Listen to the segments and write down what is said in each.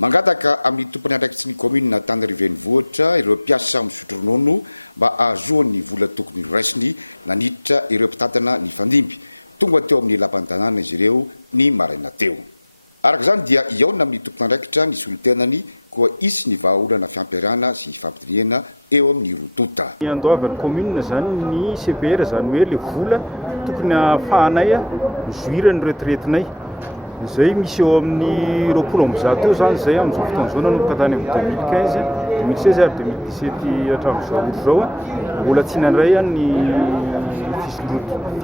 mangataka amin'ny tompony andraikitsy ny commune Antananarivo ireo mpiasa misotro ronono mba ahazoany vola tokony raisiny naniditra ireo mpitantana ny fandimby tonga teo amin'ny lapan'ny tanàna izy ireo ny maraina teo. Araka izany dia iaona amin'ny tompony andraikitra ny solotenany koa isy ny vahaolana fiampiarana sy fampidiniana eo amin'ny rotota. Ny andoavan'ny commune zany ny CPR zany hoe le vola tokony ahafahanay mizoirany retraitinay. Izay misy eo amin'ny roapolo amby zato eo zany zay amin'izao fotoan'izao nanomboka tany amin'ny 2015, 2016 ary 2017 hatramin'izao zao mbola tsy nandray ny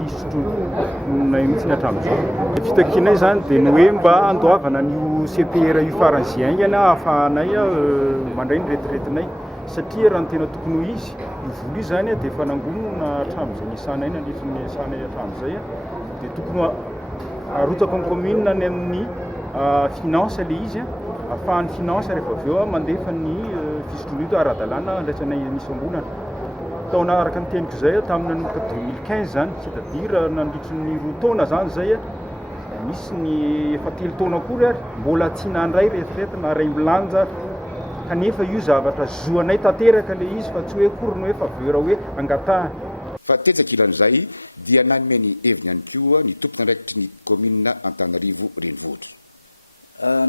fisotronay mihitsy hatramin'izao. Fitakianay zany dia ny hoe mba andoavana ny CPR io faran'izay aingana ahafahanay mandray ny retraitinay satria raha ny tena tokony ho izy io vola io zany dia efa nangonona hatramin'izay niasanay nandritra ny niasanay hatramin'izay dia tokony arotako amin'ny commune any amin'ny finance le izy ahafahan'ny finance rehefa avy eo mandefa ny fisotrono ara-dalàna andraisanay misy ambonana. Taona araka ny teniko izay tamin'ny nanomboka 2015 zany, c'est-à-dire nandritry ny roa taona zany zay misy ny efa 3 taona akory ary mbola tsy nandray retraite na ray milanja kanefa io zavatra zoanay tanteraka le izy fa tsy hoe akory ny hoe fa vera hoe angatahany. Fa tetsaka ilan'izay dia nanome ny heviny ihany koa ny tompony andraikitry ny commune Antananarivo renivohitra.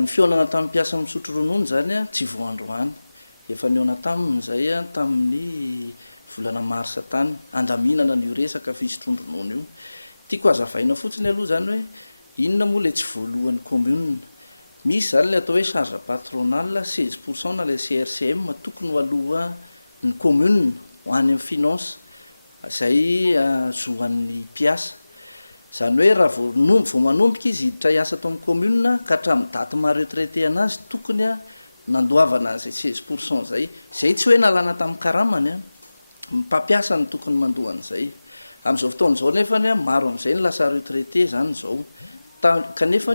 Ny fionana tamin'ny mpiasa misotro ronono zany tsy voandroany. Efa niona tamin'izay tamin'ny volana marsa tany andaminana n'io resaka fisotrono ronono io. Tiako hazavaina fotsiny aloha zany hoe inona moa le tsy voalohan'ny commune. Misy zany le atao hoe charge patronale 16% na le CRCM tokony ho aloha ny commune ho any amin'ny finance. Zay zoan'ny mpiasa. Zany hoe raha vao manomboka izy hiditra hiasa tao amin'ny commune ka hatramin'ny daty maha-retraité anazy tokony nandoavana an'izay 16% zay. Zay tsy hoe nalana tamin'ny karamany mpampiasa ny tokony mandohan'izay. Amin'izao fotoan'izao nefany maro amin'izay ny lasa retraité zany zao. Kanefa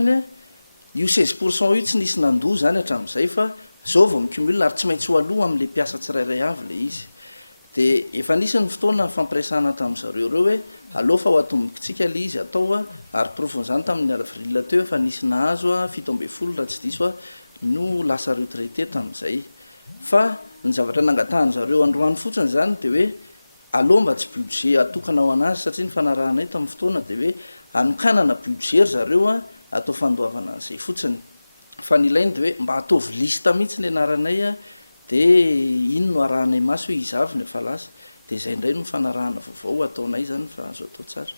io 16% io tsy nisy nandoa zany hatramin'izay fa zao vao micumule ary tsy maintsy ho aloha amin'le mpiasa tsirairay avy le izy. Dia efa nisy ny fotoana fampiresahana tamin'izareo ireo hoe aleo fa ho atombokintsika le izy atao ary profon'izany tamin'ny avril teo efa nisy nahazo 17 raha tsy diso no lasa retraité tamin'izay. Fa ny zavatra nangatahan'izareo androany fotsiny zany dia hoe aleo mba tsy budget atokana ho anazy satria ny fanarahanay tamin'ny fotoana dia hoe anokanana budget zareo atao fandoavana an'izay fotsiny. Fa ny ilainy dia hoe mba ataovy lista mihitsy ny anaranay dia ino no arahanay maso hoe izavy ny efa lasa dia izay indray no fanarahana vaovao ataonay zany fa azo atao tsara.